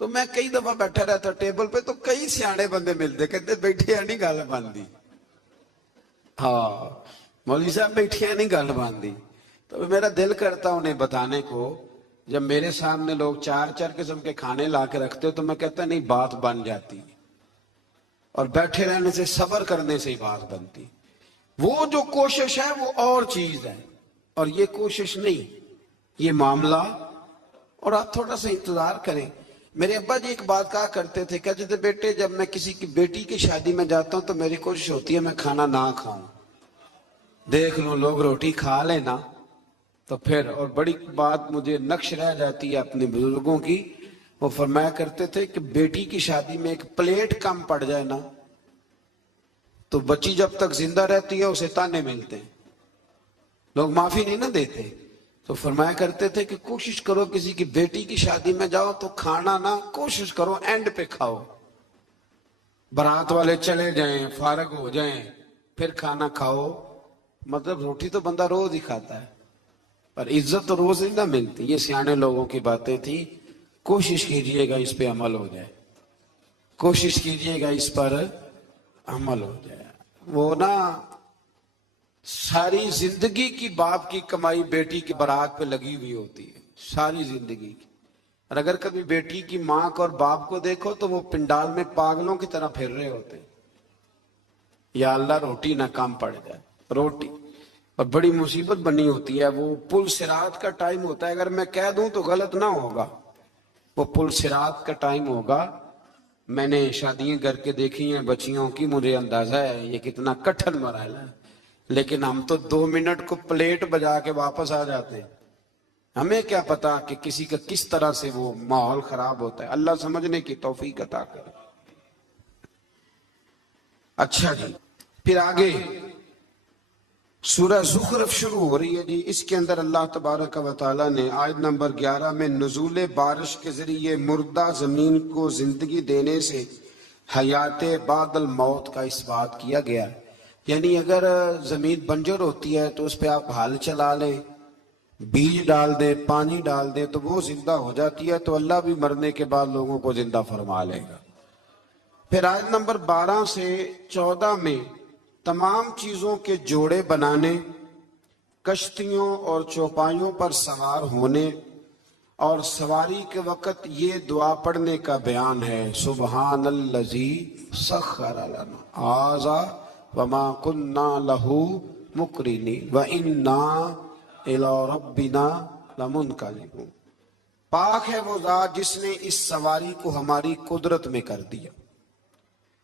تو میں کئی دفعہ بیٹھا رہتا ٹیبل پہ تو کئی سیانے بندے ملتے کہتے بیٹھے نہیں گل بنتی. ہاں مولوی صاحب بیٹھے نہیں گل بنتی. تو میرا دل کرتا انہیں بتانے کو. جب میرے سامنے لوگ چار قسم کے کھانے لا کے رکھتے ہو تو میں کہتا نہیں بات بن جاتی. اور بیٹھے رہنے سے صبر کرنے سے ہی بات بنتی. وہ جو کوشش ہے وہ اور چیز ہے اور یہ کوشش نہیں یہ معاملہ. اور آپ تھوڑا سا انتظار کریں. میرے ابا جی ایک بات کہا کرتے تھے کہتے تھے بیٹے جب میں کسی کی بیٹی کی شادی میں جاتا ہوں تو میری کوشش ہوتی ہے میں کھانا نہ کھاؤں, دیکھ لوں لوگ روٹی کھا لینا تو پھر. اور بڑی بات مجھے نقش رہ جاتی ہے اپنے بزرگوں کی. وہ فرمایا کرتے تھے کہ بیٹی کی شادی میں ایک پلیٹ کم پڑ جائے نا تو بچی جب تک زندہ رہتی ہے اسے تانے ملتے ہیں, لوگ معافی نہیں نہ دیتے. تو فرمایا کرتے تھے کہ کوشش کرو کسی کی بیٹی کی شادی میں جاؤ تو کھانا نہ کوشش کرو اینڈ پہ کھاؤ, بارات والے چلے جائیں فارغ ہو جائیں پھر کھانا کھاؤ. مطلب روٹی تو بندہ روز ہی کھاتا ہے پر عزت تو روز ہی نہ ملتی. یہ سیانے لوگوں کی باتیں تھیں. کوشش کیجئے گا اس پہ عمل ہو جائے, کوشش کیجئے گا اس پر عمل ہو جائے. وہ نا ساری زندگی کی باپ کی کمائی بیٹی کی بارات پہ لگی ہوئی ہوتی ہے, ساری زندگی کی. اور اگر کبھی بیٹی کی ماں کو اور باپ کو دیکھو تو وہ پنڈال میں پاگلوں کی طرح پھر رہے ہوتے ہیں, یا اللہ روٹی نہ کم پڑ جائے روٹی. اور بڑی مصیبت بنی ہوتی ہے. وہ پل صراط کا ٹائم ہوتا ہے, اگر میں کہہ دوں تو غلط نہ ہوگا. وہ پل صراط کا ٹائم ہوگا. میں نے شادیاں کر کے دیکھی ہیں بچیوں کی, مجھے اندازہ ہے یہ کتنا کٹھن مرحلہ ہے. لیکن ہم تو 2 منٹ کو پلیٹ بجا کے واپس آ جاتے ہیں. ہمیں کیا پتا کہ کسی کا کس طرح سے وہ ماحول خراب ہوتا ہے. اللہ سمجھنے کی توفیق عطا کرے. اچھا جی پھر آگے سورہ زخرف شروع ہو رہی ہے جی. اس کے اندر اللہ تبارک و تعالیٰ نے آیت نمبر 11 میں نزول بارش کے ذریعے مردہ زمین کو زندگی دینے سے حیات بعد الموت کا اس بات کیا گیا. یعنی اگر زمین بنجر ہوتی ہے تو اس پہ آپ ہل چلا لیں, بیج ڈال دیں, پانی ڈال دیں تو وہ زندہ ہو جاتی ہے. تو اللہ بھی مرنے کے بعد لوگوں کو زندہ فرما لے گا. پھر آیت نمبر 12 سے 14 میں تمام چیزوں کے جوڑے بنانے, کشتیوں اور چوپایوں پر سوار ہونے اور سواری کے وقت یہ دعا پڑھنے کا بیان ہے. سبحان الذی سخر لنا ھذا وما كنا له مقرنین وانا الی ربنا لمنقلبون. پاک ہے وہ ذات جس نے اس سواری کو ہماری قدرت میں کر دیا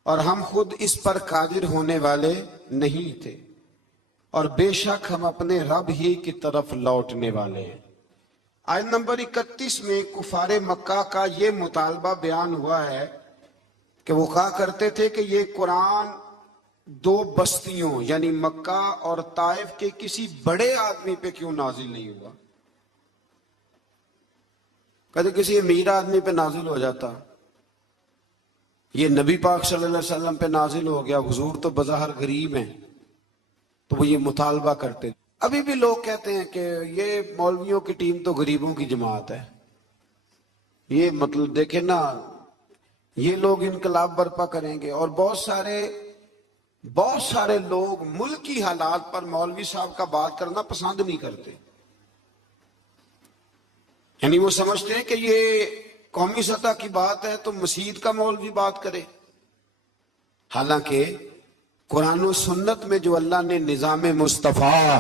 اور ہم خود اس پر قادر ہونے والے نہیں تھے, اور بے شک ہم اپنے رب ہی کی طرف لوٹنے والے ہیں. آیت نمبر 31 میں کفار مکہ کا یہ مطالبہ بیان ہوا ہے کہ وہ کہا کرتے تھے کہ یہ قرآن 2 بستیوں یعنی مکہ اور طائف کے کسی بڑے آدمی پہ کیوں نازل نہیں ہوا. کہتے کسی امیر آدمی پہ نازل ہو جاتا, یہ نبی پاک صلی اللہ علیہ وسلم پہ نازل ہو گیا, حضور تو بظاہر غریب ہیں. تو وہ یہ مطالبہ کرتے. ابھی بھی لوگ کہتے ہیں کہ یہ مولویوں کی ٹیم تو غریبوں کی جماعت ہے. یہ مطلب دیکھیں نا, یہ لوگ انقلاب برپا کریں گے. اور بہت سارے لوگ ملکی حالات پر مولوی صاحب کا بات کرنا پسند نہیں کرتے. یعنی وہ سمجھتے ہیں کہ یہ قومی سطح کی بات ہے تو مسجد کا مولوی بات کرے. حالانکہ قرآن و سنت میں جو اللہ نے نظام مصطفیٰ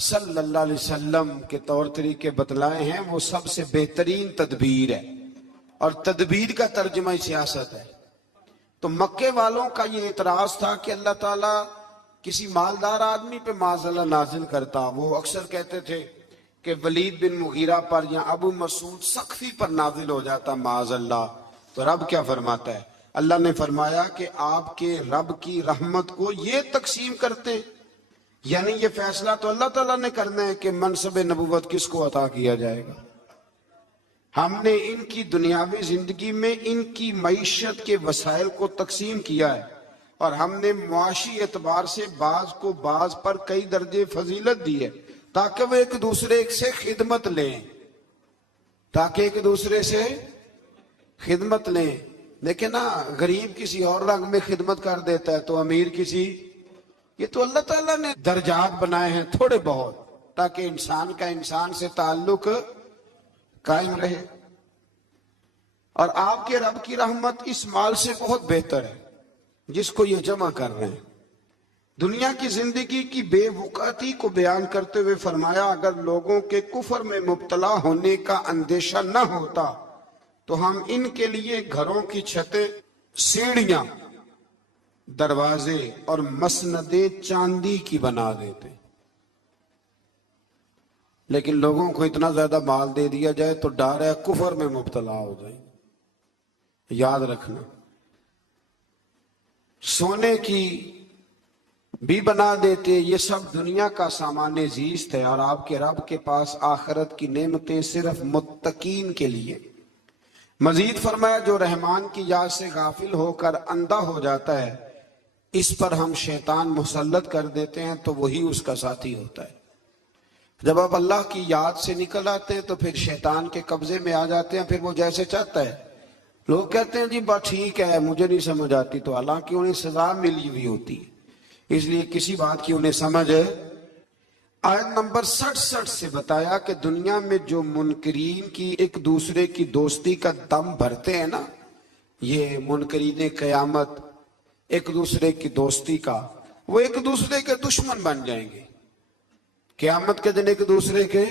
صلی اللہ علیہ وسلم کے طور طریقے بتلائے ہیں وہ سب سے بہترین تدبیر ہے, اور تدبیر کا ترجمہ سیاست ہے. تو مکے والوں کا یہ اعتراض تھا کہ اللہ تعالیٰ کسی مالدار آدمی پہ معاذ اللہ نازل کرتا. وہ اکثر کہتے تھے کہ ولید بن مغیرہ پر یا ابو مسعود ثقفی پر نازل ہو جاتا معاذ اللہ. تو رب کیا فرماتا ہے؟ اللہ نے فرمایا کہ آپ کے رب کی رحمت کو یہ تقسیم کرتے, یعنی یہ فیصلہ تو اللہ تعالیٰ نے کرنا ہے کہ منصب نبوت کس کو عطا کیا جائے گا. ہم نے ان کی دنیاوی زندگی میں ان کی معیشت کے وسائل کو تقسیم کیا ہے, اور ہم نے معاشی اعتبار سے بعض کو بعض پر کئی درجے فضیلت دی ہے تاکہ وہ ایک دوسرے سے خدمت لیں, تاکہ ایک دوسرے سے. خدمت لیں. دیکھیں نا غریب کسی اور رنگ میں خدمت کر دیتا ہے تو امیر کسی. یہ تو اللہ تعالیٰ نے درجات بنائے ہیں تھوڑے بہت تاکہ انسان کا انسان سے تعلق قائم رہے. اور آپ کے رب کی رحمت اس مال سے بہت بہتر ہے جس کو یہ جمع کر رہے ہیں. دنیا کی زندگی کی بے وقعتی کو بیان کرتے ہوئے فرمایا اگر لوگوں کے کفر میں مبتلا ہونے کا اندیشہ نہ ہوتا تو ہم ان کے لیے گھروں کی چھتیں، سیڑھیاں، دروازے اور مسندیں چاندی کی بنا دیتے. لیکن لوگوں کو اتنا زیادہ مال دے دیا جائے تو ڈر ہے کفر میں مبتلا ہو جائیں. یاد رکھنا سونے کی بھی بنا دیتے. یہ سب دنیا کا سامان زیست ہے اور آپ کے رب کے پاس آخرت کی نعمتیں صرف متقین کے لیے. مزید فرمایا جو رحمان کی یاد سے غافل ہو کر اندھا ہو جاتا ہے اس پر ہم شیطان مسلط کر دیتے ہیں تو وہی اس کا ساتھی ہوتا ہے. جب آپ اللہ کی یاد سے نکل آتے ہیں تو پھر شیطان کے قبضے میں آ جاتے ہیں. پھر وہ جیسے چاہتا ہے. لوگ کہتے ہیں جی بات ٹھیک ہے مجھے نہیں سمجھ آتی تو حالانکہ انہیں سزا ملی ہوئی ہوتی ہے اس لیے کسی بات کی انہیں سمجھ ہے. آیت نمبر 67 سے بتایا کہ دنیا میں جو منکرین کی ایک دوسرے کی دوستی کا دم بھرتے ہیں نا، یہ منکرین قیامت ایک دوسرے کی دوستی کا، وہ ایک دوسرے کے دشمن بن جائیں گے. قیامت کے دن ایک دوسرے کے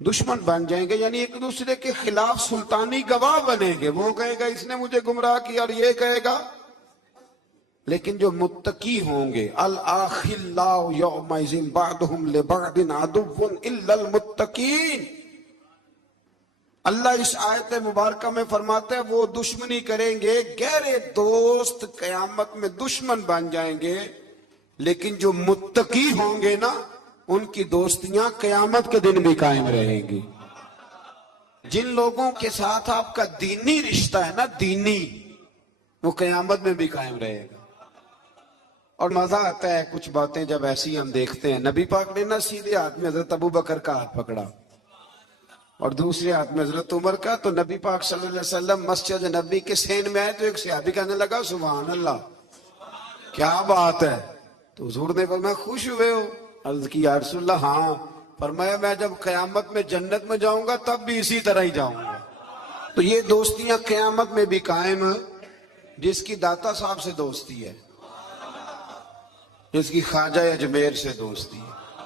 دشمن بن جائیں گے، یعنی ایک دوسرے کے خلاف سلطانی گواہ بنیں گے. وہ کہے گا اس نے مجھے گمراہ کیا اور یہ کہے گا. لیکن جو متقی ہوں گے الاخلاء یومئذ بعضهم لبعض عدو الا المتقین، اللہ اس آیت مبارکہ میں فرماتا ہے وہ دشمنی کریں گے، گہرے دوست قیامت میں دشمن بن جائیں گے. لیکن جو متقی ہوں گے نا ان کی دوستیاں قیامت کے دن بھی قائم رہیں گی. جن لوگوں کے ساتھ آپ کا دینی رشتہ ہے نا، دینی، وہ قیامت میں بھی قائم رہے گا. اور مزہ آتا ہے کچھ باتیں جب ایسی ہم دیکھتے ہیں. نبی پاک نے نا سیدھے ہاتھ میں حضرت ابو بکر کا ہاتھ پکڑا اور دوسرے ہاتھ میں حضرت عمر کا. تو نبی پاک صلی اللہ علیہ وسلم مسجد نبی کے سین میں آئے تو ایک صحابی کہنے لگا سبحان اللہ کیا بات ہے. تو حضور نے فرمایا خوش ہوئے ہو؟ عرض کی یا رسول اللہ ہاں. فرمایا میں جب قیامت میں جنت میں جاؤں گا تب بھی اسی طرح ہی جاؤں گا. تو یہ دوستیاں قیامت میں بھی قائم. جس کی داتا صاحب سے دوستی ہے، جس کی خواجہ اجمیر سے دوستی ہے،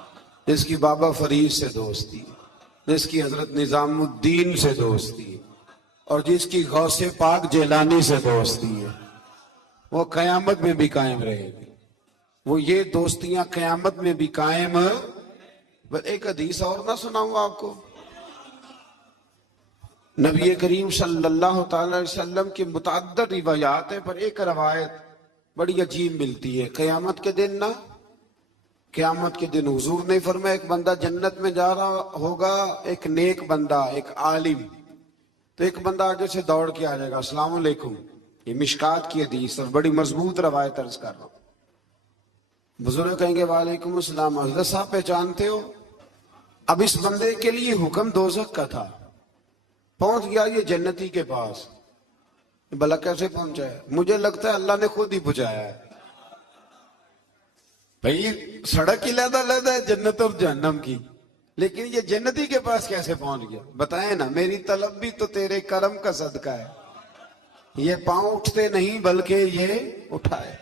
جس کی بابا فرید سے دوستی ہے، جس کی حضرت نظام الدین سے دوستی ہے، اور جس کی غوث پاک جیلانی سے دوستی ہے، وہ قیامت میں بھی قائم رہے گی. وہ یہ دوستیاں قیامت میں بھی قائم. ایک حدیث اور نہ سناؤں آپ کو. نبی کریم صلی اللہ تعالی علیہ وسلم کی متعدد روایات ہیں پر ایک روایت بڑی عجیب ملتی ہے. قیامت کے دن نا، قیامت کے دن حضور نے فرمایا ایک بندہ جنت میں جا رہا ہوگا، ایک نیک بندہ، ایک عالم. تو ایک بندہ آگے سے دوڑ کے آ جائے گا السلام علیکم. یہ مشکات کی حدیث اور بڑی مضبوط روایت عرض کر رہا ہوں. بزرگ کہیں گے وعلیکم السلام. حضرت صاحب پہچانتے ہو؟ اب اس بندے کے لیے حکم دوزخ کا تھا. پہنچ گیا یہ جنتی کے پاس. بھلا کیسے پہنچا ہے؟ مجھے لگتا ہے اللہ نے خود ہی پہنچایا ہے. بھئی سڑک ہی لیدہ ہے جنت اور جہنم کی، لیکن یہ جنتی کے پاس کیسے پہنچ گیا؟ بتائیں نا. میری طلب بھی تو تیرے کرم کا صدقہ ہے. یہ پاؤں اٹھتے نہیں بلکہ یہ اٹھائے.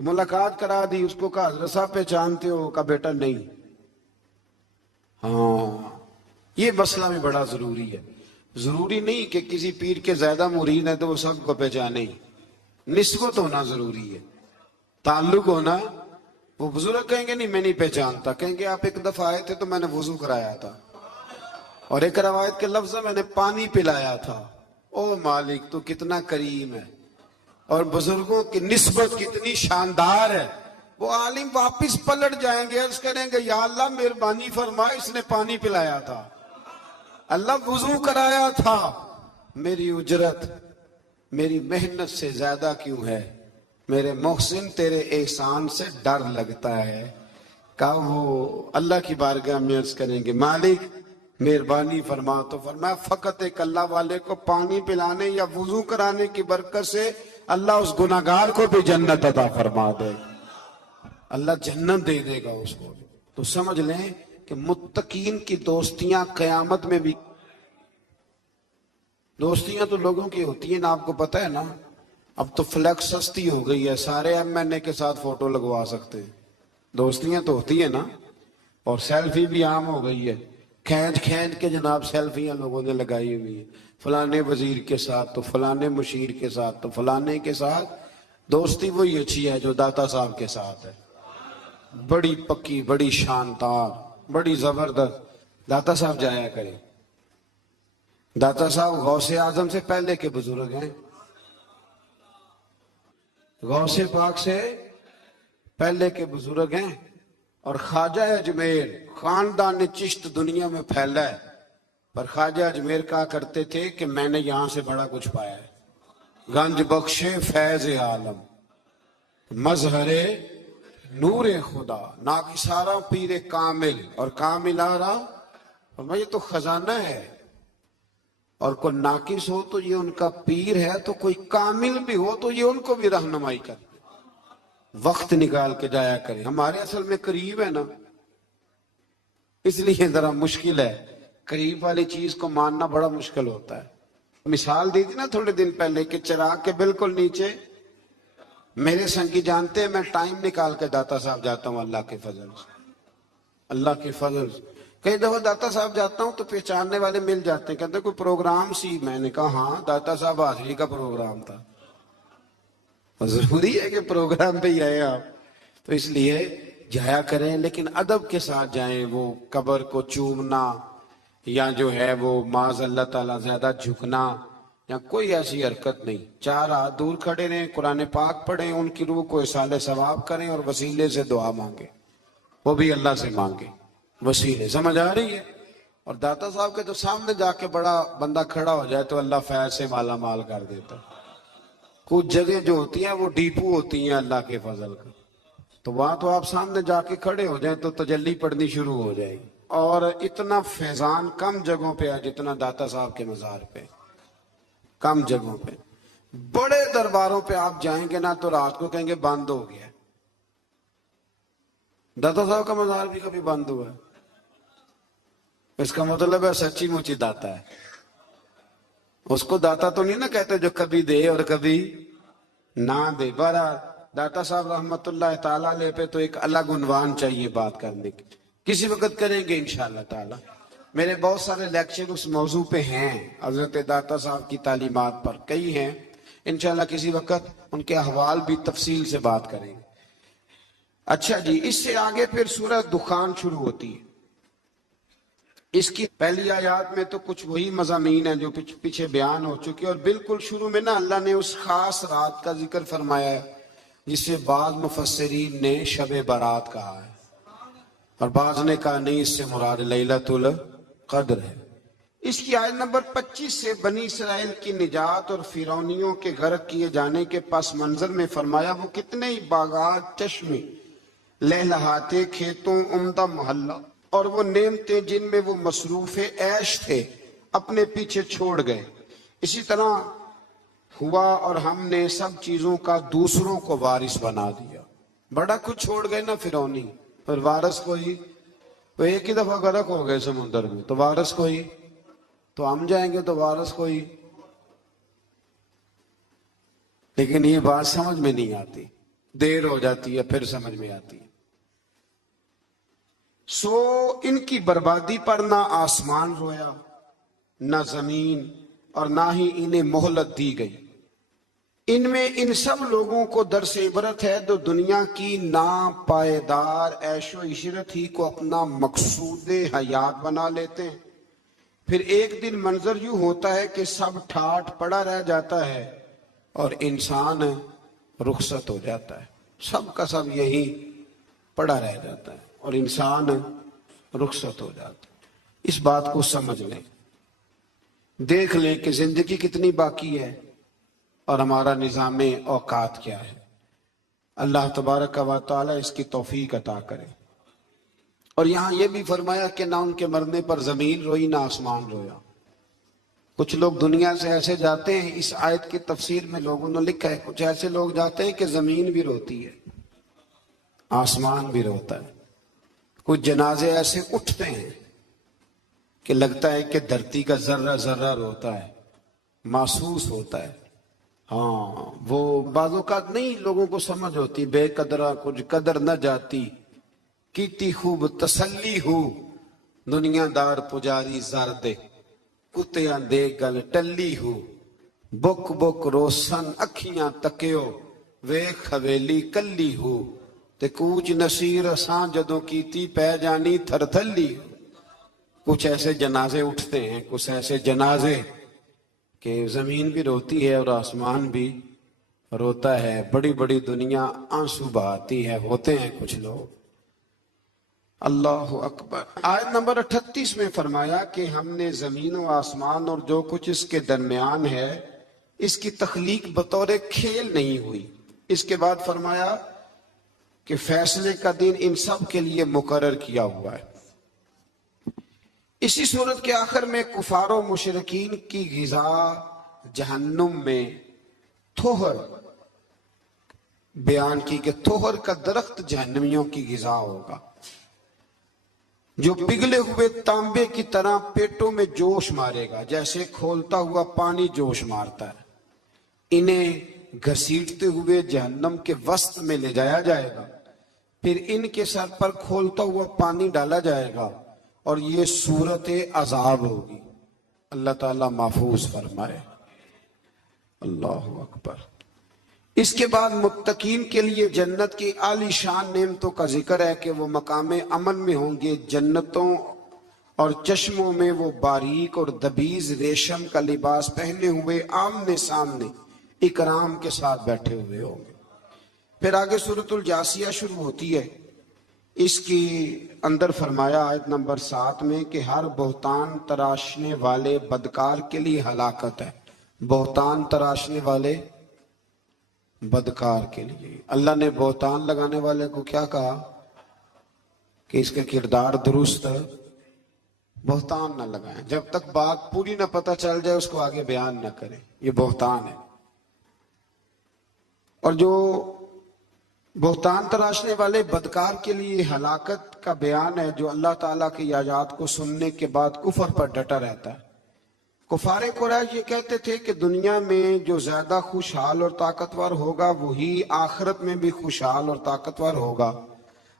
ملاقات کرا دی. اس کو کہا حضرت صاحب پہچانتے ہو؟ کہا بیٹا نہیں. ہاں یہ مسئلہ بھی بڑا ضروری ہے. ضروری نہیں کہ کسی پیر کے زیادہ مرید ہیں تو وہ سب کو پہچانے. نسبت ہونا ضروری ہے، تعلق ہونا. وہ بزرگ کہیں گے نہیں میں نہیں پہچانتا. کہیں گے آپ ایک دفعہ آئے تھے تو میں نے وضو کرایا تھا اور ایک روایت کے لفظ میں نے پانی پلایا تھا. او مالک تو کتنا کریم ہے اور بزرگوں کی نسبت کتنی شاندار ہے. وہ عالم واپس پلٹ جائیں گے، عرض کریں گے یا اللہ مہربانی فرما اس نے پانی پلایا تھا، اللہ وضو کرایا تھا، میری اجرت میری محنت سے زیادہ کیوں ہے؟ میرے محسن تیرے احسان سے ڈر لگتا ہے. کہا وہ اللہ کی بارگاہ میں عرض کریں گے مالک مہربانی فرما تو فرمایا فقط ایک اللہ والے کو پانی پلانے یا وضو کرانے کی برکت سے اللہ اس گناہگار کو بھی جنت عطا فرما دے، اللہ جنت دے دے گا اس کو۔ تو سمجھ لیں کہ متقین کی دوستیاں قیامت میں بھی، دوستیاں تو لوگوں کی ہوتی ہیں نا، آپ کو پتہ ہے نا، اب تو فلیکس سستی ہو گئی ہے، سارے MNA کے ساتھ فوٹو لگوا سکتے ہیں، دوستیاں تو ہوتی ہیں نا، اور سیلفی بھی عام ہو گئی ہے، کھینچ کھینچ کے جناب سیلفیاں لوگوں نے لگائی ہوئی ہیں، فلانے وزیر کے ساتھ تو فلانے مشیر کے ساتھ تو فلانے کے ساتھ۔ دوستی وہی اچھی ہے جو داتا صاحب کے ساتھ ہے، بڑی پکی، بڑی شاندار، بڑی زبردست۔ داتا صاحب جایا کرے، داتا صاحب غوث اعظم سے پہلے کے بزرگ ہیں، غوث پاک سے پہلے کے بزرگ ہیں، اور خواجہ اجمیر خاندان چشت دنیا میں پھیلا ہے، پر خواجہ اجمیر کہا کرتے تھے کہ میں نے یہاں سے بڑا کچھ پایا ہے، گنج بخش فیض عالم، مظہر نور خدا، ناکسارا پیر کامل، اور کامل آرا، فرمایا یہ تو خزانہ ہے، اور کوئی ناقص ہو تو یہ ان کا پیر ہے، تو کوئی کامل بھی ہو تو یہ ان کو بھی رہنمائی کرتے۔ وقت نکال کے جایا کریں، ہمارے اصل میں قریب ہے نا، اس لیے ذرا مشکل ہے، قریب والی چیز کو ماننا بڑا مشکل ہوتا ہے۔ مثال دی تھی نا تھوڑے دن پہلے کہ چراغ کے بالکل نیچے میرے سنگی جانتے ہیں میں ٹائم نکال کے داتا صاحب جاتا ہوں اللہ کے فضل سے، اللہ کے فضل سے۔ کئی دفعہ داتا صاحب جاتا ہوں تو پہچاننے والے مل جاتے ہیں، کہتے ہیں کوئی پروگرام سی، میں نے کہا ہاں داتا صاحب حاضری کا پروگرام تھا، ضروری ہے کہ پروگرام پہ ہی آئے آپ، تو اس لیے جایا کریں، لیکن ادب کے ساتھ جائیں، وہ قبر کو چومنا یا جو ہے وہ معاذ اللہ تعالیٰ زیادہ جھکنا یا کوئی ایسی حرکت نہیں۔ چار ہاتھ دور کھڑے رہیں، قرآن پاک پڑھیں، ان کی روح کو اصالہ ثواب کریں، اور وسیلے سے دعا مانگیں، وہ بھی اللہ سے مانگیں، وسیلے، سمجھ آ رہی ہے؟ اور داتا صاحب کے تو سامنے جا کے بڑا بندہ کھڑا ہو جائے تو اللہ فیض سے مالا مال کر دیتا۔ کچھ جگہ جو ہوتی ہیں وہ ڈیپو ہوتی ہیں اللہ کے فضل کا، تو وہاں تو آپ سامنے جا کے کھڑے ہو جائیں تو تجلی پڑنی شروع ہو جائے گی، اور اتنا فیضان کم جگہوں پہ ہے جتنا داتا صاحب کے مزار پہ، کم جگہوں پہ۔ بڑے درباروں پہ آپ جائیں گے نا تو رات کو کہیں گے بند ہو گیا، داتا صاحب کا مزار بھی کبھی بند ہوا ہے، اس کا مطلب ہے سچی مچی داتا ہے، اس کو داتا تو نہیں نا کہتے جو کبھی دے اور کبھی نہ دے۔ بہرحال داتا صاحب رحمت اللہ تعالیٰ علیہ پہ تو ایک الگ عنوان چاہیے بات کرنے کی، کسی وقت کریں گے انشاءاللہ تعالیٰ۔ میرے بہت سارے لیکچر اس موضوع پہ ہیں، حضرت داتا صاحب کی تعلیمات پر کئی ہیں، انشاءاللہ کسی وقت ان کے احوال بھی تفصیل سے بات کریں گے۔ اچھا جی، اس سے آگے پھر سورہ دخان شروع ہوتی ہے۔ اس کی پہلی آیات میں تو کچھ وہی مضامین ہیں جو پیچھے بیان ہو چکے، اور بالکل شروع میں نا اللہ نے اس خاص رات کا ذکر فرمایا ہے جسے بعض مفسرین نے شب برات کہا ہے، اور بعض نے کہا نہیں، اس سے مراد لیلۃ القدر ہے۔ اس کی آیت نمبر 25 سے بنی اسرائیل کی نجات اور فرعونیوں کے غرق کیے جانے کے پس منظر میں فرمایا وہ کتنے ہی باغات، چشمے، لہلہاتے، کھیتوں، عمدہ محلہ اور وہ نعمتیں جن میں وہ مصروف عیش تھے اپنے پیچھے چھوڑ گئے، اسی طرح ہوا، اور ہم نے سب چیزوں کا دوسروں کو وارث بنا دیا۔ بڑا کچھ چھوڑ گئے نا فرعونی، اور وارث کوئی، وہ ایک ہی دفعہ غرق ہو گئے سمندر میں، تو وارث کوئی، تو ہم جائیں گے تو وارث کوئی۔ لیکن یہ بات سمجھ میں نہیں آتی، دیر ہو جاتی ہے پھر سمجھ میں آتی ہے۔ سو ان کی بربادی پر نہ آسمان رویا، نہ زمین، اور نہ ہی انہیں مہلت دی گئی۔ ان میں ان سب لوگوں کو درس عبرت ہے جو دنیا کی ناپائیدار عیش و عشرت ہی کو اپنا مقصود حیات بنا لیتے ہیں، پھر ایک دن منظر یوں ہوتا ہے کہ سب ٹھاٹھ پڑا رہ جاتا ہے اور انسان رخصت ہو جاتا ہے، سب کا سب یہی پڑا رہ جاتا ہے اور انسان رخصت ہو جاتا ہے۔ اس بات کو سمجھ لیں، دیکھ لیں کہ زندگی کتنی باقی ہے اور ہمارا نظام اوقات کیا ہے۔ اللہ تبارک و تعالی اس کی توفیق عطا کرے۔ اور یہاں یہ بھی فرمایا کہ نہ ان کے مرنے پر زمین روئی نہ آسمان رویا۔ کچھ لوگ دنیا سے ایسے جاتے ہیں، اس آیت کی تفسیر میں لوگوں نے لکھا ہے، کچھ ایسے لوگ جاتے ہیں کہ زمین بھی روتی ہے، آسمان بھی روتا ہے۔ کچھ جنازے ایسے اٹھتے ہیں کہ لگتا ہے کہ دھرتی کا ذرہ ذرہ روتا ہے، محسوس ہوتا ہے۔ ہاں، وہ بعض اوقات نہیں لوگوں کو سمجھ ہوتی، بے قدرہ کچھ قدر نہ جاتی، کیتی خوب تسلی ہو، دنیا دار پجاری زردے، کتیاں دے گل ٹلی ہو، بک بک روسن اکھیاں تکیو، ویکھ حویلی کلی ہو، تے کوچ نصیر اساں جدوں کیتی پہ جانی تھر تھلی ہو۔ کچھ ایسے جنازے اٹھتے ہیں، کچھ ایسے جنازے کہ زمین بھی روتی ہے اور آسمان بھی روتا ہے، بڑی بڑی دنیا آنسو بہاتی ہے، ہوتے ہیں کچھ لوگ۔ اللہ اکبر۔ آیت نمبر 38 میں فرمایا کہ ہم نے زمین و آسمان اور جو کچھ اس کے درمیان ہے اس کی تخلیق بطور کھیل نہیں ہوئی۔ اس کے بعد فرمایا کہ فیصلے کا دن ان سب کے لیے مقرر کیا ہوا ہے۔ اسی صورت کے آخر میں کفار و مشرکین کی غذا جہنم میں تھوہر بیان کی کہ تھوہر کا درخت جہنمیوں کی غذا ہوگا، جو پگھلے ہوئے تانبے کی طرح پیٹوں میں جوش مارے گا، جیسے کھولتا ہوا پانی جوش مارتا ہے۔ انہیں گھسیٹتے ہوئے جہنم کے وسط میں لے جایا جائے گا، پھر ان کے سر پر کھولتا ہوا پانی ڈالا جائے گا، اور یہ صورت عذاب ہوگی۔ اللہ تعالیٰ محفوظ فرمائے۔ اللہ اکبر۔ اس کے بعد متقین کے لیے جنت کی عالی شان نعمتوں کا ذکر ہے کہ وہ مقام امن میں ہوں گے۔ جنتوں اور چشموں میں وہ باریک اور دبیز ریشم کا لباس پہنے ہوئے آمنے سامنے اکرام کے ساتھ بیٹھے ہوئے ہوں گے۔ پھر آگے سورۃ الجاثیہ شروع ہوتی ہے۔ اس کی اندر فرمایا آیت نمبر 7 میں کہ ہر بہتان تراشنے والے بدکار کے لیے ہلاکت ہے۔ بہتان تراشنے والے بدکار کے لیے اللہ نے بہتان لگانے والے کو کیا کہا کہ اس کا کردار درست بہتان نہ لگائیں، جب تک بات پوری نہ پتہ چل جائے اس کو آگے بیان نہ کریں، یہ بہتان ہے۔ اور جو بہتان تراشنے والے بدکار کے لیے ہلاکت کا بیان ہے، جو اللہ تعالیٰ کی آیات کو سننے کے بعد کفر پر ڈٹا رہتا ہے۔ کفار قریش یہ کہتے تھے کہ دنیا میں جو زیادہ خوشحال اور طاقتور ہوگا وہی آخرت میں بھی خوشحال اور طاقتور ہوگا۔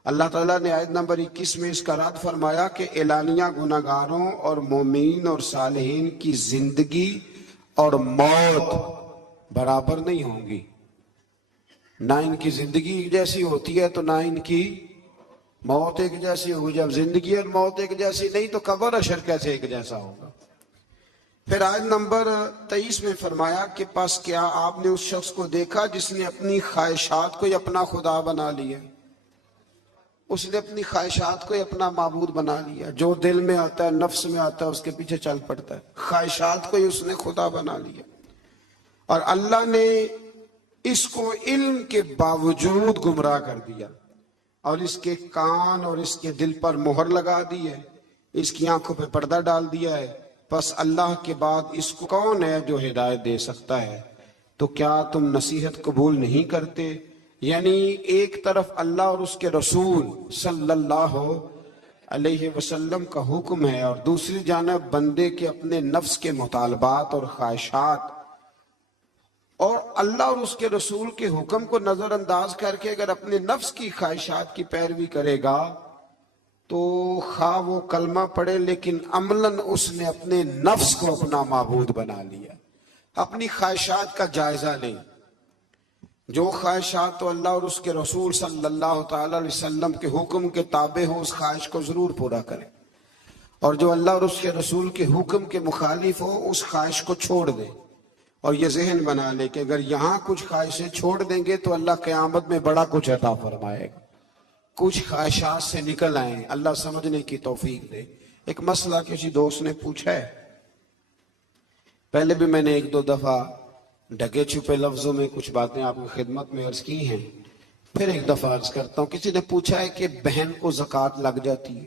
اللہ تعالیٰ نے آیت نمبر 21 میں اس کا رد فرمایا کہ اعلانیہ گناہگاروں اور مومنین اور صالحین کی زندگی اور موت برابر نہیں ہوں گی۔ نہ ان کی زندگی ایک جیسی ہوتی ہے تو نہ ان کی موت ایک جیسی ہوگی۔ جب زندگی اور موت ایک جیسی نہیں تو قبر حشر کیسے ایک جیسا ہوگا؟ پھر آیت نمبر 23 میں فرمایا کہ پس کیا آپ نے اس شخص کو دیکھا جس نے اپنی خواہشات کو ہی اپنا خدا بنا لیا؟ اس نے اپنی خواہشات کو ہی اپنا معبود بنا لیا۔ جو دل میں آتا ہے، نفس میں آتا ہے، اس کے پیچھے چل پڑتا ہے۔ خواہشات کو ہی اس نے خدا بنا لیا۔ اور اللہ نے اس کو علم کے باوجود گمراہ کر دیا، اور اس کے کان اور اس کے دل پر مہر لگا دی ہے، اس کی آنکھوں پہ پردہ ڈال دیا ہے۔ پس اللہ کے بعد اس کو کون ہے جو ہدایت دے سکتا ہے؟ تو کیا تم نصیحت قبول نہیں کرتے؟ یعنی ایک طرف اللہ اور اس کے رسول صلی اللہ علیہ وسلم کا حکم ہے، اور دوسری جانب بندے کے اپنے نفس کے مطالبات اور خواہشات، اور اللہ اور اس کے رسول کے حکم کو نظر انداز کر کے اگر اپنے نفس کی خواہشات کی پیروی کرے گا تو خواہ وہ کلمہ پڑھے لیکن عملاً اس نے اپنے نفس کو اپنا معبود بنا لیا۔ اپنی خواہشات کا جائزہ لیں۔ جو خواہشات تو اللہ اور اس کے رسول صلی اللہ تعالی علیہ وسلم کے حکم کے تابع ہو اس خواہش کو ضرور پورا کریں، اور جو اللہ اور اس کے رسول کے حکم کے مخالف ہو اس خواہش کو چھوڑ دیں۔ اور یہ ذہن بنا لے کہ اگر یہاں کچھ خواہشیں چھوڑ دیں گے تو اللہ قیامت میں بڑا کچھ عطا فرمائے گا۔ کچھ خواہشات سے نکل آئیں، اللہ سمجھنے کی توفیق دے۔ ایک مسئلہ کسی دوست نے پوچھا ہے، پہلے بھی میں نے ایک دو دفعہ ڈھکے چھپے لفظوں میں کچھ باتیں آپ کی خدمت میں عرض کی ہیں، پھر ایک دفعہ عرض کرتا ہوں۔ کسی نے پوچھا ہے کہ بہن کو زکوٰۃ لگ جاتی ہے؟